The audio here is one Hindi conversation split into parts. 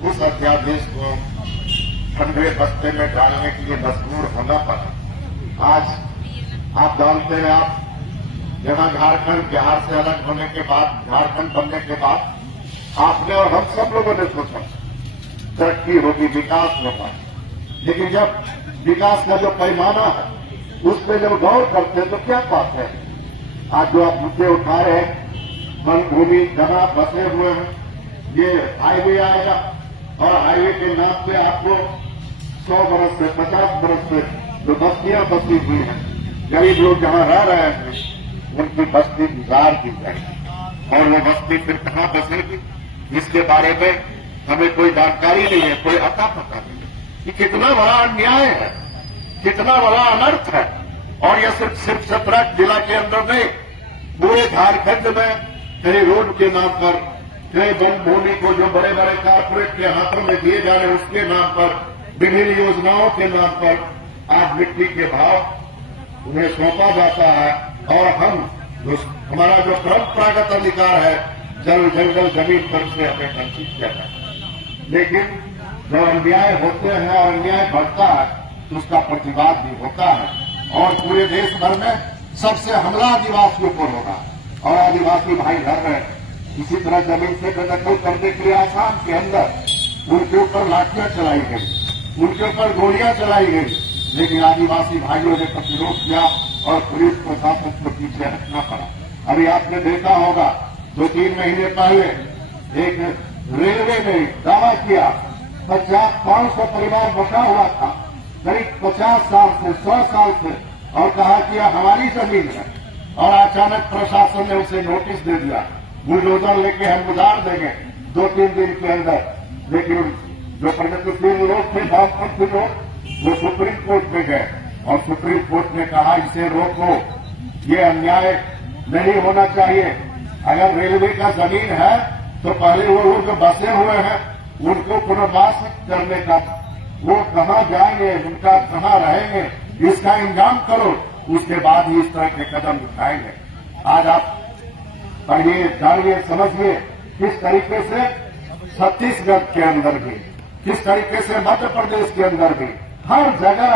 उस अध्यादेश को ठंडे बस्ते में डालने के लिए मजबूर होना पड़ा। आज आप जानते हैं, आप जहां झारखंड बिहार से अलग होने के बाद, झारखंड बनने के बाद आपने और हम सब लोगों ने सोचा तरक्की होगी, विकास होगा, लेकिन जब विकास का जो पैमाना है उस पर जब गौर करते हैं तो क्या पाते हैं? आज जो आप मुद्दे उठा रहे हैं, वन भूमि जहां बसे हुए हैं, ये हाईवे आएगा और हाईवे के नाम पे आपको 100 बरस से 50 बरस से जो बस्तियां बसी हुई हैं, गरीब लोग जहां रह रहे हैं उनकी बस्ती गुजार दी जाएगी और वो बस्ती फिर कहां बसेगी इसके बारे में हमें कोई जानकारी नहीं है, कोई अता पता नहीं है। ये कितना बड़ा अन्याय है, कितना बड़ा अनर्थ है। और यह सिर्फ सतरक जिला के अंदर नहीं, पूरे झारखंड में कहीं रोड के नाम पर, कहीं वन भूमि को जो बड़े बड़े कारपोरेट के हाथों में दिए जा रहे हैं उसके नाम पर, विभिन्न योजनाओं के नाम पर आज मिट्टी के भाव उन्हें सौंपा जाता है। और हम हमारा जो परंपरागत अधिकार है जल जंगल जमीन पर से हमें वंचित किया जाता है। लेकिन जब अन्याय होते हैं और अन्याय बढ़ता है तो उसका प्रतिवाद भी होता है और पूरे देश भर में सबसे हमला आदिवासियों पर होगा और आदिवासी भाई घर में इसी तरह जमीन से बेदखल करने के लिए आसाम के अंदर उनके ऊपर लाठियां चलाई गई, उनके ऊपर गोलियां चलाई गई, लेकिन आदिवासी भाइयों ने प्रतिरोध किया और पुलिस प्रशासन को पीछे हटना पड़ा। अभी आपने देखा होगा 2-3 महीने पहले एक रेलवे ने दावा किया 500 परिवार बचा हुआ था करीब 50 साल से 100 साल से और कहा कि यह हमारी जमीन है और अचानक प्रशासन ने उसे नोटिस दे दिया, बुलडोजर लेके हम उधार देंगे 2-3 दिन के अंदर। लेकिन जो प्रगतिशील लोग थे, वामपंथी लोग, वो सुप्रीम कोर्ट में गए और सुप्रीम कोर्ट ने कहा इसे रोको, ये अन्याय नहीं होना चाहिए। अगर रेलवे का जमीन है तो पहले वो लोग जो बसे हुए हैं उनको पुनर्वास करने का, वो कहां जाएंगे, उनका कहां रहेंगे, इसका इंतजाम करो, उसके बाद ही इस तरह के कदम उठाएंगे। आज आप पढ़िए, जानिए, समझिए किस तरीके से छत्तीसगढ़ के अंदर भी, किस तरीके से मध्य प्रदेश के अंदर भी हर जगह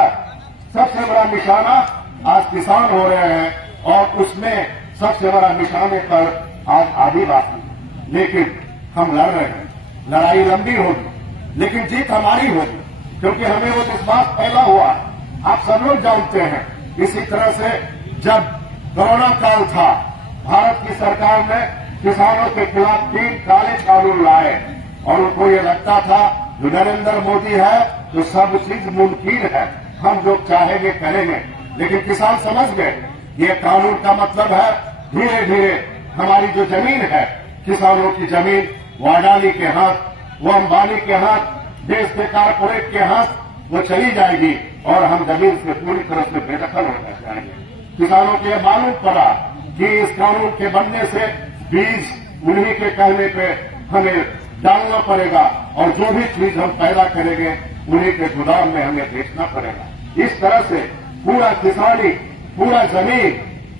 सबसे बड़ा निशाना आज किसान हो रहे हैं और उसमें सबसे बड़ा निशाने पर आज आदिवासी। लेकिन हम लड़ रहे हैं, लड़ाई लंबी होगी लेकिन जीत हमारी होगी, क्योंकि हमें वो विश्वास पैदा हुआ है। आप सब लोग जानते हैं, इसी तरह से जब कोरोना काल था, भारत की सरकार ने किसानों के खिलाफ 3 काले कानून लाए और उनको ये लगता था जो नरेंद्र मोदी है तो सब चीज मुमकिन है, हम जो चाहेंगे करेंगे। लेकिन किसान समझ गए ये कानून का मतलब है धीरे धीरे हमारी जो जमीन है, किसानों की जमीन वो अडानी के हाथ, वो अंबानी के हाथ, देश के कारपोरेट के हाथ वो चली जाएगी और हम जमीन से पूरी तरह से बेदखल होना चाहेंगे। किसानों को यह मालूम पड़ा कि इस कानून के बनने से बीज उन्हीं के कहने पे हमें डालना पड़ेगा और जो भी चीज हम पैदा करेंगे उन्हीं के गोदाम में हमें बेचना पड़ेगा। इस तरह से पूरा किसानी, पूरा जमीन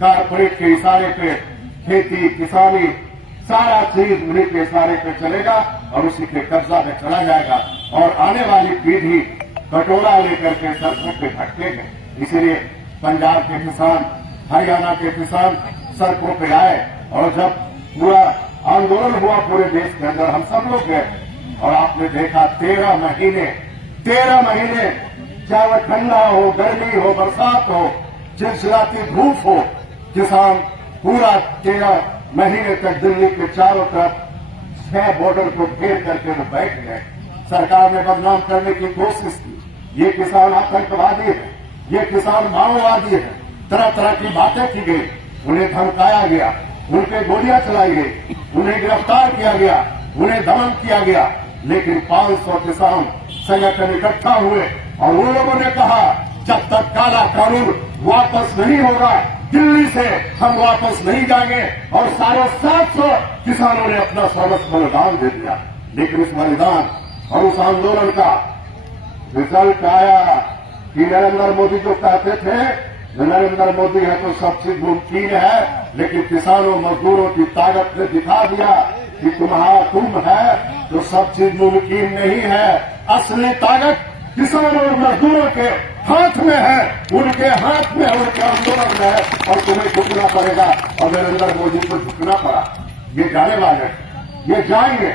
कारपोरेट के इशारे पे, खेती किसानी सारा चीज उन्हीं के इशारे पे चलेगा और उसी के कब्जा में चला जाएगा और आने वाली पीढ़ी कटोरा लेकर के सड़कों पे भटकेंगे। इसीलिए पंजाब के किसान, हरियाणा के किसान सड़कों पे आए और जब पूरा आंदोलन हुआ पूरे देश के अंदर, हम सब लोग गए और आपने देखा 13 महीने चाहे वह ठंडा हो, गर्मी हो, बरसात हो, चिलचिलाती धूप हो, किसान पूरा 13 महीने तक दिल्ली के चारों तरफ 6 बॉर्डर को घेर करके वो बैठ गए। सरकार ने बदनाम करने की कोशिश की, ये किसान आतंकवादी है, ये किसान माओवादी है, तरह तरह की बातें की गई, उन्हें धमकाया गया, उन पे गोलियां चलाई गई, उन्हें गिरफ्तार किया गया, उन्हें दमन किया गया। लेकिन 500 किसान संगठन इकट्ठा हुए और उन लोगों ने कहा जब तक काला कानून वापस नहीं होगा दिल्ली से हम वापस नहीं जाएंगे और 750 किसानों ने अपना सर्वस्व बलिदान दे दिया। लेकिन उस बलिदान और उस आंदोलन का रिजल्ट आया कि नरेंद्र मोदी जो कहते थे नरेंद्र मोदी है तो सब चीज मुमकिन है, लेकिन किसानों मजदूरों की ताकत ने दिखा दिया कि तुम है तो सब चीज मुमकिन नहीं है। असली ताकत किसान और मजदूरों के हाथ में है, उनके हाथ में, उनके आंदोलन में है, और तुम्हें झुकना पड़ेगा। और नरेंद्र मोदी को झुकना पड़ा, ये जाने वाले, ये जाएंगे।